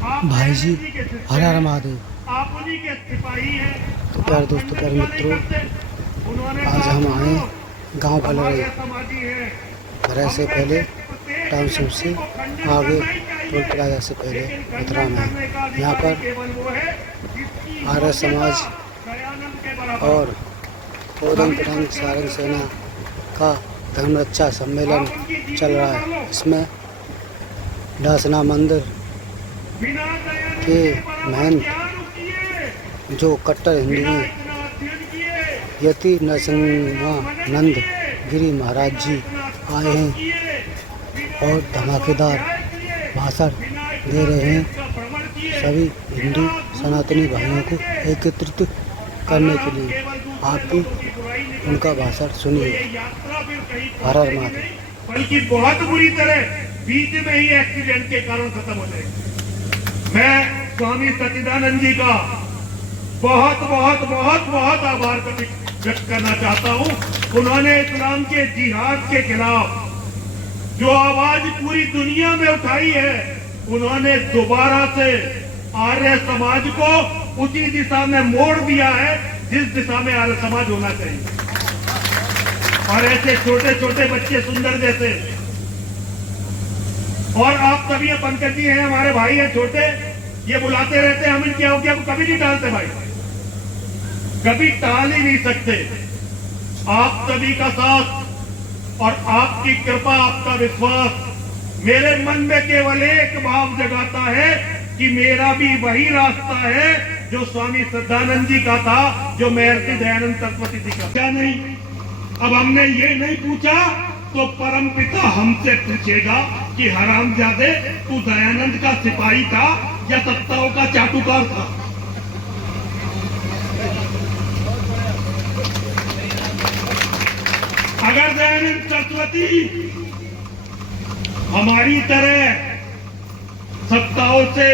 भाई जी हर हर महादेव। आप उन्हीं के सिपाही हैं। तो प्यारे दोस्तों, प्यारे मित्रों, आज हम आए गांव भलरे। घर से पहले टाउनशिप से आगे टोल प्लाजा से पहले मथुरा में है। यहाँ पर आर्य समाज और उधम प्रधान सारंग सेना का धर्म रक्षा सम्मेलन चल रहा है। इसमें डासना मंदिर के महंत जो कट्टर हिंदू यति नरसिंहानंद गिरी महाराज जी आए हैं और धमाकेदार भाषण दे रहे हैं। सभी हिंदू सनातनी भाइयों को एकत्रित करने के लिए आप भी उनका भाषण सुनिए। हर हर महादेव। बल्कि बहुत बुरी तरह बीच में ही एक्सीडेंट के कारण खत्म हो जाए। मैं स्वामी सच्चिदानंद जी का बहुत बहुत बहुत बहुत आभार व्यक्त करना चाहता हूं। उन्होंने इस्लाम के जिहाद के खिलाफ जो आवाज पूरी दुनिया में उठाई है, उन्होंने दोबारा से आर्य समाज को उसी दिशा में मोड़ दिया है जिस दिशा में आर्य समाज होना चाहिए। और ऐसे छोटे छोटे बच्चे सुंदर जैसे, और आप सभी पंकज जी हैं, हमारे भाई हैं छोटे, ये बुलाते रहते हैं हम इनके हो गया, कभी नहीं टालते भाई, कभी टाल ही नहीं सकते। आप सभी का साथ और आपकी कृपा, आपका विश्वास मेरे मन में केवल एक भाव जगाता है कि मेरा भी वही रास्ता है जो स्वामी श्रद्धानंद जी का था, जो महर्षि दयानंद सरस्वती जी का। क्या नहीं, अब हमने ये नहीं पूछा तो परम पिता हमसे पूछेगा कि हरामजादे तू दयानंद का सिपाही था या सत्ताओं का चाटुकार था। अगर दयानंद सरस्वती हमारी तरह सत्ताओं से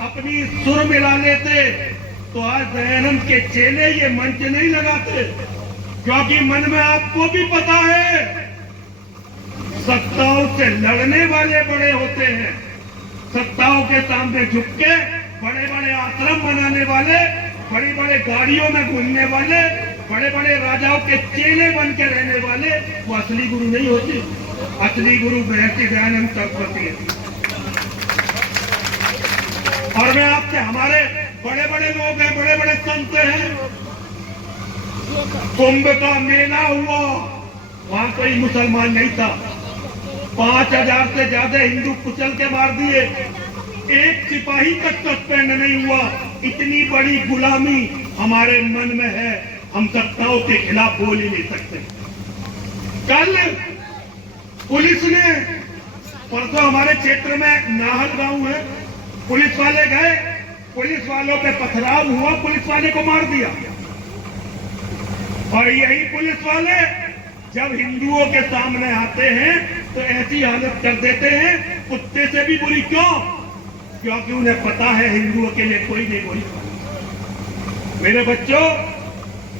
अपनी सुर मिला लेते तो आज दयानंद के चेले ये मंच नहीं लगाते, क्योंकि मन में आपको भी पता है सत्ताओं से लड़ने वाले बड़े होते हैं, सत्ताओं के सामने झुक के बड़े बड़े आश्रम बनाने वाले, बड़ी बड़े गाड़ियों में घूमने वाले, बड़े बड़े राजाओं के चेले बन के रहने वाले, वो असली गुरु नहीं होते। असली गुरु महर्षि दयानंद सरस्वती है। और मैं आपसे, हमारे बड़े बड़े लोग हैं, बड़े बड़े संत हैं, कुंभ का मेला हुआ, वहां कोई मुसलमान नहीं था, 5000 से ज्यादा हिंदू कुचल के मार दिए, एक सिपाही तक सस्पेंड नहीं हुआ। इतनी बड़ी गुलामी हमारे मन में है, हम सत्ताओं के खिलाफ बोल ही नहीं सकते। कल पुलिस ने, परसों हमारे क्षेत्र में नाहल गांव है, पुलिस वाले गए, पुलिस वालों पे पथराव हुआ, पुलिस वाले को मार दिया। और यही पुलिस वाले जब हिंदुओं के सामने आते हैं तो ऐसी हालत कर देते हैं, कुत्ते से भी बुरी। क्यों? क्योंकि उन्हें पता है हिंदुओं के लिए कोई नहीं बोली। मेरे बच्चों,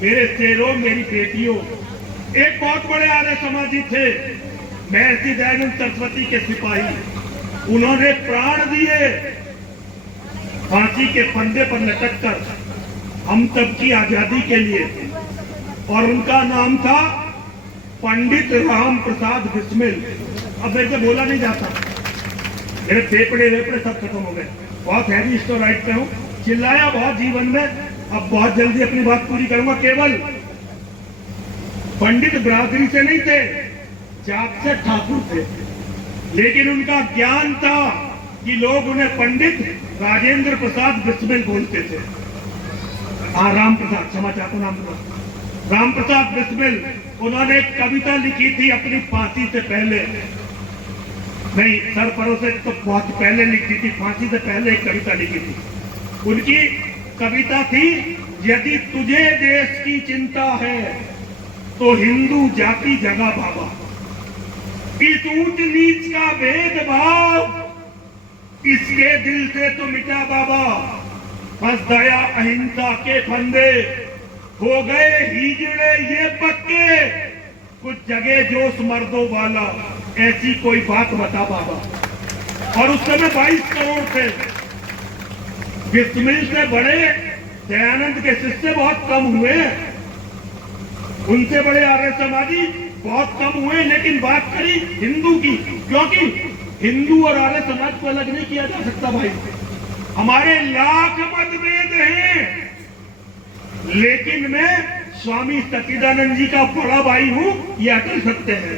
मेरे शेरों, मेरी बेटियों, एक बहुत बड़े आर्य समाजी थे, महर्षि दयानंद सरस्वती के सिपाही। उन्होंने प्राण दिए फांसी के फंदे पर लटक कर हम सबकी आजादी के लिए, और उनका नाम था पंडित राम प्रसाद बिस्मिल। अब मेरे से बोला नहीं जाता, मेरे फेफड़े वेफड़े सब खत्म हो गए, बहुत हैवी स्टोराइड पे हूं, चिल्लाया बहुत जीवन में, अब बहुत जल्दी अपनी बात पूरी करूंगा। केवल पंडित बिरादरी से नहीं थे, जात से ठाकुर थे, लेकिन उनका ज्ञान था कि लोग उन्हें पंडित राजेंद्र प्रसाद बिस्मिल बोलते थे। राम प्रसाद, क्षमा चाहता हूं, राम प्रसाद बिस्मिल। उन्होंने एक कविता लिखी थी अपनी फांसी से पहले, नहीं सरपरों से तो बहुत पहले लिखी थी, फांसी से पहले एक कविता लिखी थी। उनकी कविता थी, यदि तुझे देश की चिंता है तो हिंदू जाति जगा बाबा, इस ऊंच नीच का भेदभाव इसके दिल से तो मिटा बाबा, बस दया अहिंसा के फंदे हो गए हिजड़े ये पक्के, कुछ जगह जोश मर्दों वाला, ऐसी कोई बात बता बाबा। और उस समय 22 करोड़ थे, बिस्मिल से बड़े दयानंद के शिष्य बहुत कम हुए, उनसे बड़े आर्य समाजी बहुत कम हुए। लेकिन बात करी हिंदू की, क्योंकि हिंदू और आर्य समाज को अलग नहीं किया जा सकता भाई। हमारे लाख मतभेद हैं, लेकिन मैं स्वामी सच्चिदानंद जी का बड़ा भाई हूं, ये अटल सत्य है।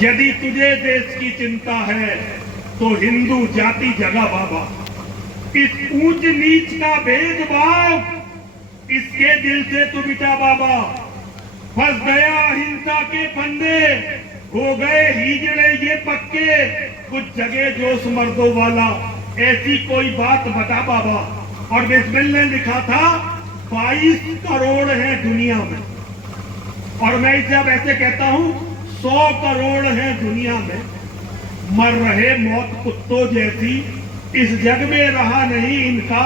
यदि तुझे देश की चिंता है तो हिंदू जाति जगा बाबा। इस ऊंच नीच का भेदभाव इसके दिल से तू मिटा बाबा। फंस गया हिंसा के फंदे, हो गए हिजड़े ये पक्के, कुछ जगह जोश मर्दों वाला, ऐसी कोई बात बता बाबा। और बिस्मिल ने लिखा था 22 करोड़ है दुनिया में, और मैं इसे अब ऐसे कहता हूं 100 करोड़ है दुनिया में। मर रहे मौत कुत्तों जैसी, इस जग में रहा नहीं इनका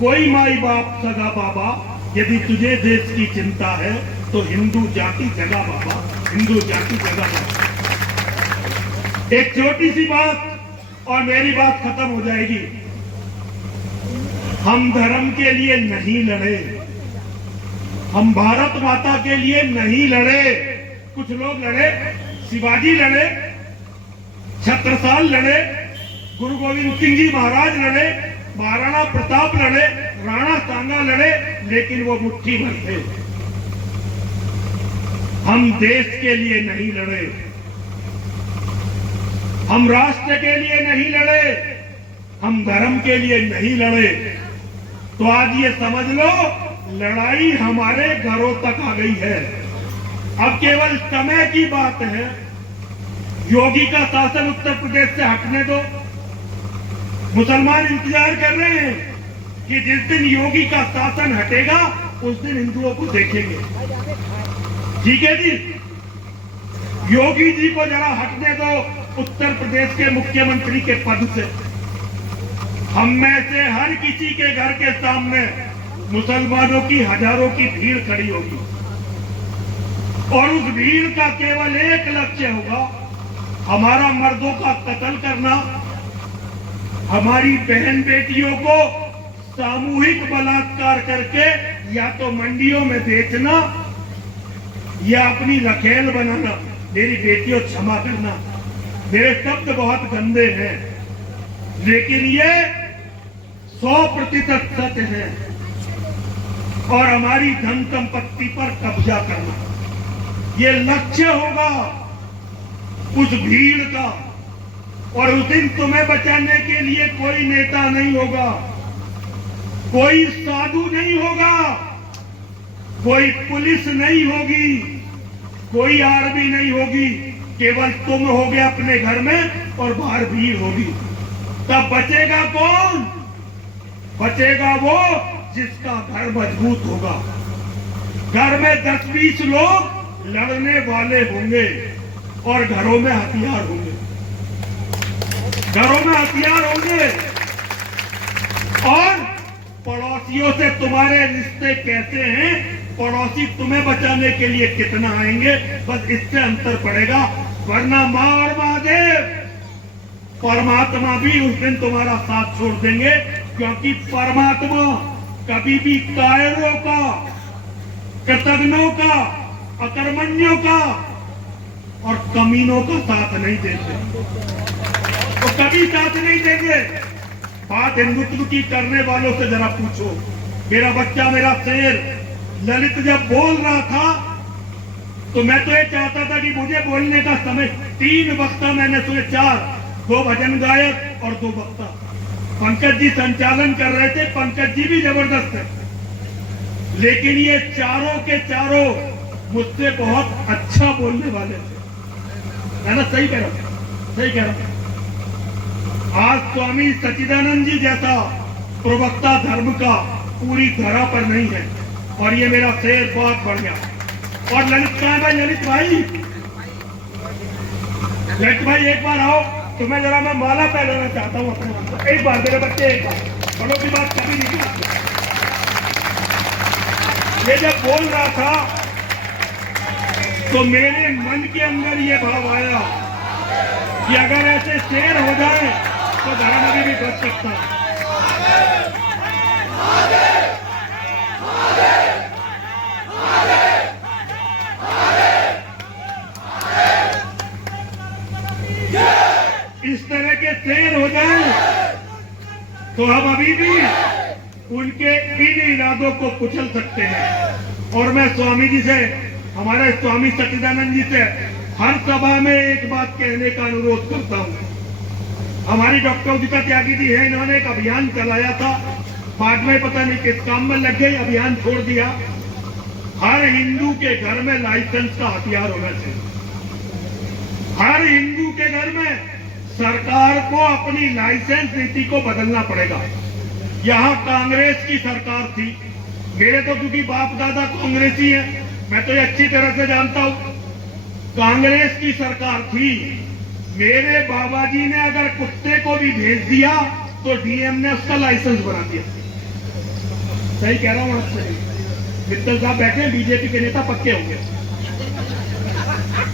कोई माई बाप सगा बाबा। यदि तुझे देश की चिंता है तो हिंदू जाति जगा बाबा, हिंदू जाति जगा बाबा। एक छोटी सी बात और मेरी बात खत्म हो जाएगी। हम धर्म के लिए नहीं लड़े, हम भारत माता के लिए नहीं लड़े। कुछ लोग लड़े, शिवाजी लड़े, छत्रसाल लड़े, गुरु गोविंद सिंह जी महाराज लड़े, महाराणा प्रताप लड़े, राणा सांगा लड़े, लेकिन वो मुट्ठी भर थे। हम देश के लिए नहीं लड़े, हम राष्ट्र के लिए नहीं लड़े, हम धर्म के लिए नहीं लड़े। तो आज ये समझ लो, लड़ाई हमारे घरों तक आ गई है। अब केवल समय की बात है। योगी का शासन उत्तर प्रदेश से हटने दो। मुसलमान इंतजार कर रहे हैं कि जिस दिन योगी का शासन हटेगा उस दिन हिंदुओं को देखेंगे। ठीक है जी, योगी जी को जरा हटने दो उत्तर प्रदेश के मुख्यमंत्री के पद से। हम में से हर किसी के घर के सामने मुसलमानों की हजारों की भीड़ खड़ी होगी, और उस भीड़ का केवल एक लक्ष्य होगा, हमारा मर्दों का कत्ल करना, हमारी बहन बेटियों को सामूहिक बलात्कार करके या तो मंडियों में बेचना या अपनी रखेल बनाना। मेरी बेटियों क्षमा करना, मेरे शब्द बहुत गंदे हैं, लेकिन ये 100% सत्य है। और हमारी धन संपत्ति पर कब्जा करना, ये लक्ष्य होगा उस भीड़ का। और उस दिन तुम्हें बचाने के लिए कोई नेता नहीं होगा, कोई साधु नहीं होगा, कोई पुलिस नहीं होगी, कोई आर्मी नहीं होगी। केवल तुम होगे अपने घर में और बाहर भीड़ होगी। तब बचेगा कौन? बचेगा वो जिसका घर मजबूत होगा। घर में 10-20 लोग लड़ने वाले होंगे और घरों में हथियार होंगे, घरों में हथियार होंगे। और पड़ोसियों से तुम्हारे रिश्ते कैसे हैं, पड़ोसी तुम्हें बचाने के लिए कितना आएंगे, बस इससे अंतर पड़ेगा। वरना मार महादेव, परमात्मा भी उस दिन तुम्हारा साथ छोड़ देंगे, क्योंकि परमात्मा कभी भी कायरों का, कृतघ्नों का, अकर्मण्यों का और कमीनों का साथ नहीं देते, तो कभी साथ नहीं देंगे। बात हिंदुत्व की करने वालों से जरा पूछो। मेरा बच्चा, मेरा शेर ललित जब बोल रहा था तो मैं तो ये चाहता था कि मुझे बोलने का समय 3 वक्ता मैंने सुने, 4, 2 भजन गायक और 2 वक्ता। पंकज जी संचालन कर रहे थे, पंकज जी भी जबरदस्त है, लेकिन ये चारों के चारों मुझसे बहुत अच्छा बोलने वाले थे। है ना? सही कह रहा हूं, सही कह रहा हूं। आज स्वामी सच्चिदानंद जी जैसा प्रवक्ता धर्म का पूरी धरा पर नहीं है, और ये मेरा शेर बहुत बढ़ गया। और ललित कहाँ है भाई? ललित भाई, ललित भाई एक बार आओ, तुम्हें जरा मैं माला पहनाना चाहता हूँ अपने आप को। एक बार मेरे बच्चे, एक बार। बड़ों की बात कभी नहीं की। ये जब बोल रहा था तो मेरे मन के अंदर ये भाव आया कि अगर ऐसे शेर हो जाए तो धर्म अभी भी बच सकता है। इस तरह के शेर हो जाए तो हम अभी भी उनके इन इरादों को कुचल सकते हैं। और मैं स्वामी जी से, हमारे स्वामी सच्चिदानंद जी से हर सभा में एक बात कहने का अनुरोध करता हूं। हमारी डॉक्टर उदिता त्यागी जी है, इन्होंने एक अभियान चलाया था, बाद में पता नहीं किस काम में लग गई, अभियान छोड़ दिया। हर हिंदू के घर में लाइसेंस का हथियार होना चाहिए। हर हिंदू के घर में सरकार को अपनी लाइसेंस नीति को बदलना पड़ेगा। यहाँ कांग्रेस की सरकार थी, मेरे तो क्योंकि बाप दादा कांग्रेसी है, मैं तो ये अच्छी तरह से जानता हूं। कांग्रेस की सरकार थी, मेरे बाबा जी ने अगर कुत्ते को भी भेज दिया तो डीएम ने उसका लाइसेंस बना दिया। सही कह रहा हूं आपसे? मित्तल साहब बैठे, बीजेपी के नेता पक्के होंगे,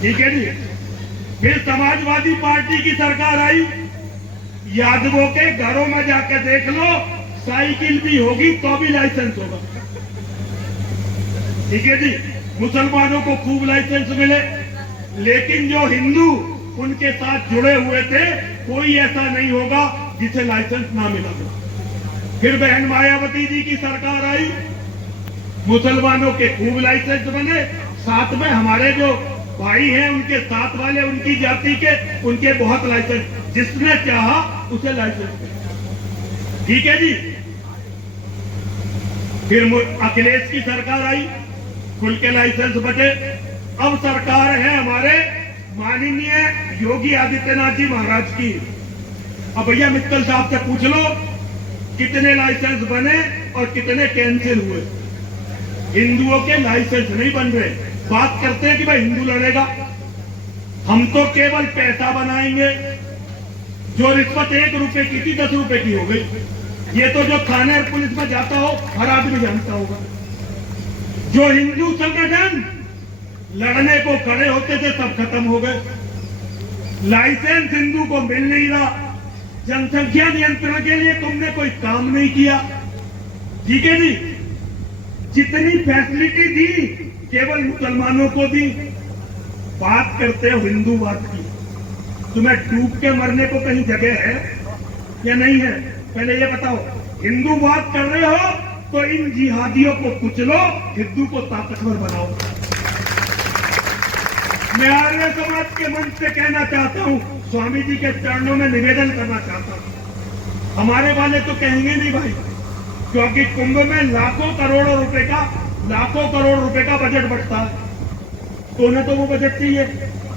ठीक है जी। फिर समाजवादी पार्टी की सरकार आई, यादवों के घरों में जाके देख लो, साइकिल भी होगी तो भी लाइसेंस होगा, ठीक है जी। मुसलमानों को खूब लाइसेंस मिले, लेकिन जो हिंदू उनके साथ जुड़े हुए थे कोई ऐसा नहीं होगा जिसे लाइसेंस ना मिला हो। फिर बहन मायावती जी की सरकार आई, मुसलमानों के खूब लाइसेंस बने, साथ में हमारे जो भाई हैं उनके साथ वाले, उनकी जाति के, उनके बहुत लाइसेंस, जिसने चाहा उसे लाइसेंस, ठीक है जी। फिर अखिलेश की सरकार आई, खुल के लाइसेंस बचे। अब सरकार है हमारे माननीय योगी आदित्यनाथ जी महाराज की। अब भैया मित्तल साहब से पूछ लो कितने लाइसेंस बने और कितने कैंसिल हुए। हिंदुओं के लाइसेंस नहीं बन रहे। बात करते हैं कि भाई हिंदू लड़ेगा, हम तो केवल पैसा बनाएंगे। जो रिश्वत 1 रुपए की थी 10 रुपए की हो गई। ये तो जो थाने और पुलिस में जाता हो हर आदमी जानता होगा। जो हिंदू संगठन लड़ने को खड़े होते थे सब खत्म हो गए। लाइसेंस हिंदू को मिल नहीं रहा। जनसंख्या नियंत्रण के लिए तुमने कोई काम नहीं किया, ठीक है जी। जितनी फैसिलिटी दी केवल मुसलमानों को दी। बात करते हो हिंदूवाद की, तुम्हें डूब के मरने को कहीं जगह है या नहीं है? पहले ये बताओ। हिंदूवाद कर रहे हो तो इन जिहादियों को कुचलो, हिंदू को ताकतवर बनाओ। मैं आर्य समाज के मंच से कहना चाहता हूं, स्वामी जी के चरणों में निवेदन करना चाहता हूं। हमारे वाले तो कहेंगे नहीं भाई, क्योंकि कुंभ में लाखों करोड़ रुपए का बजट बढ़ता है, तो उन्हें तो वो बजट चाहिए,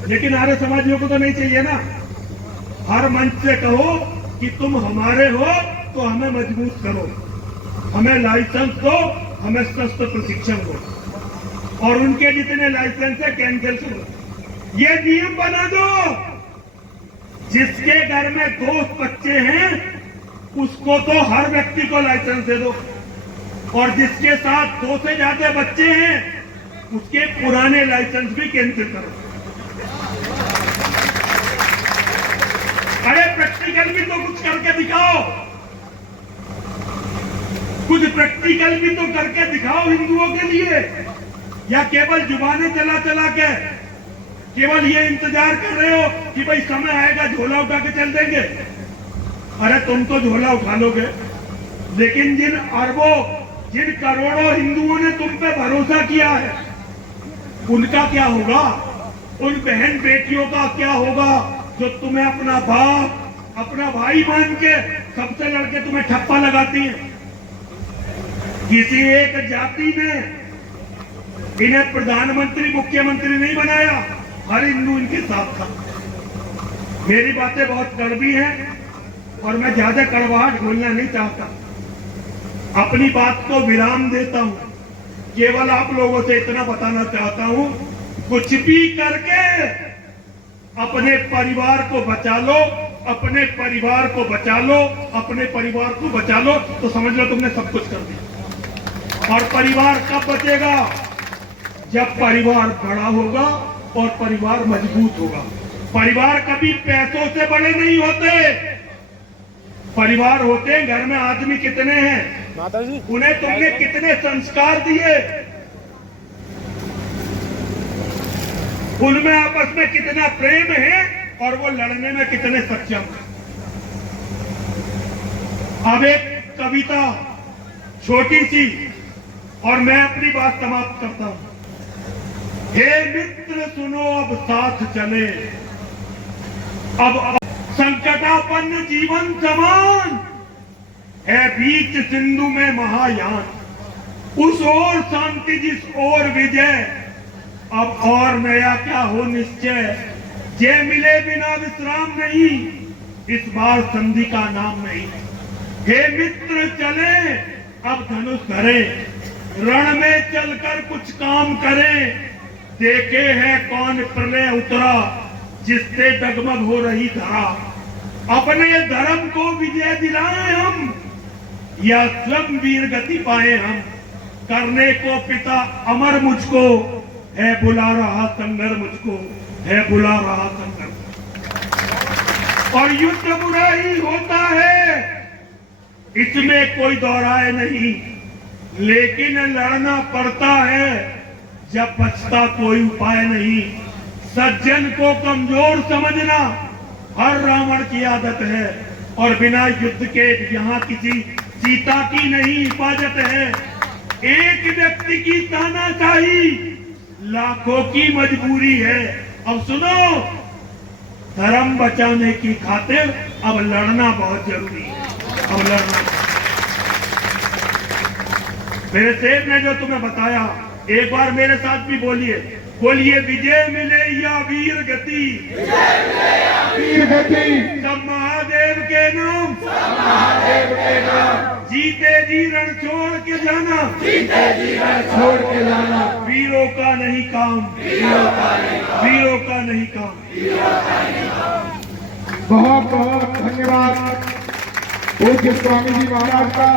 लेकिन आर्य समाजियों को तो नहीं चाहिए ना। हर मंच से कहो कि तुम हमारे हो तो हमें मजबूत करो, हमें लाइसेंस दो, हमें शस्त्र प्रशिक्षण दो, और उनके जितने लाइसेंस है कैंसिल करो। ये नियम बना दो, जिसके घर में 2 बच्चे हैं उसको तो हर व्यक्ति को लाइसेंस दे दो, और जिसके साथ 2 से ज्यादा बच्चे हैं उसके पुराने लाइसेंस भी कैंसिल करो। अरे प्रैक्टिकल भी तो कुछ करके दिखाओ, कुछ प्रैक्टिकल भी तो करके दिखाओ हिंदुओं के लिए। या केवल जुबानें चला चला के केवल ये इंतजार कर रहे हो कि भाई समय आएगा झोला उठा के चल देंगे। अरे तुम तो झोला उठा लोगे, लेकिन जिन करोड़ों हिंदुओं ने तुम पे भरोसा किया है उनका क्या होगा? उन बहन बेटियों का क्या होगा जो तुम्हें अपना बाप अपना भाई मान के सबसे लड़के तुम्हें ठप्पा लगाती हैं? किसी एक जाति ने इन्हें प्रधानमंत्री मुख्यमंत्री नहीं बनाया, हर हिंदू इनके साथ था। मेरी बातें बहुत कड़वी हैं और मैं ज्यादा कड़वाहट बोलना नहीं चाहता, अपनी बात को विराम देता हूं। केवल आप लोगों से इतना बताना चाहता हूं, कुछ भी करके अपने परिवार को बचा लो, अपने परिवार को बचा लो, अपने परिवार को बचा लो, तो समझ लो तुमने सब कुछ कर दिया। और परिवार कब बचेगा? जब परिवार बड़ा होगा और परिवार मजबूत होगा। परिवार कभी पैसों से बड़े नहीं होते। परिवार होते हैं घर में आदमी कितने हैं, माताजी उन्हें तुमने कितने संस्कार दिए, उनमें आपस में कितना प्रेम है और वो लड़ने में कितने सक्षम हैं। अब एक कविता छोटी सी और मैं अपनी बात समाप्त करता हूं। हे मित्र सुनो अब साथ चले, अब संकटापन्न जीवन समान है बीच सिंधु में महायान, उस ओर शांति जिस ओर विजय, अब और नया क्या हो निश्चय, जय मिले बिना विश्राम नहीं, इस बार संधि का नाम नहीं। हे मित्र चले अब धनुष धरे, रण में चलकर कुछ काम करें, देखे है कौन प्रलय उतरा जिससे डगमग हो रही धरा, अपने धर्म को विजय दिलाएं हम, या स्वयं वीर गति पाए हम, करने को पिता अमर मुझको, है बुला रहा संघर्ष मुझको, है बुला रहा संघर्ष। और युद्ध बुरा ही होता है, इसमें कोई दोहराए नहीं, लेकिन लड़ना पड़ता है जब बचता कोई उपाय नहीं। सज्जन को कमजोर समझना हर रावण की आदत है, और बिना युद्ध के यहाँ किसी सीता की नहीं हिफाजत है। एक व्यक्ति की तानाशाही लाखों की मजबूरी है। अब सुनो, धर्म बचाने की खातिर अब लड़ना बहुत जरूरी है। अब लड़ना, मेरे शेर ने जो तुम्हें बताया, एक बार मेरे साथ भी बोलिए, बोलिए विजय मिले या वीर गति, वीर गति सब महादेव के नाम, जीते जी रण छोड़ के जाना, जीते जी रण छोड़ के जाना, वीरों का नहीं काम, वीरों का नहीं काम। बहुत बहुत धन्यवाद पूज्य स्वामी जी महाराज का।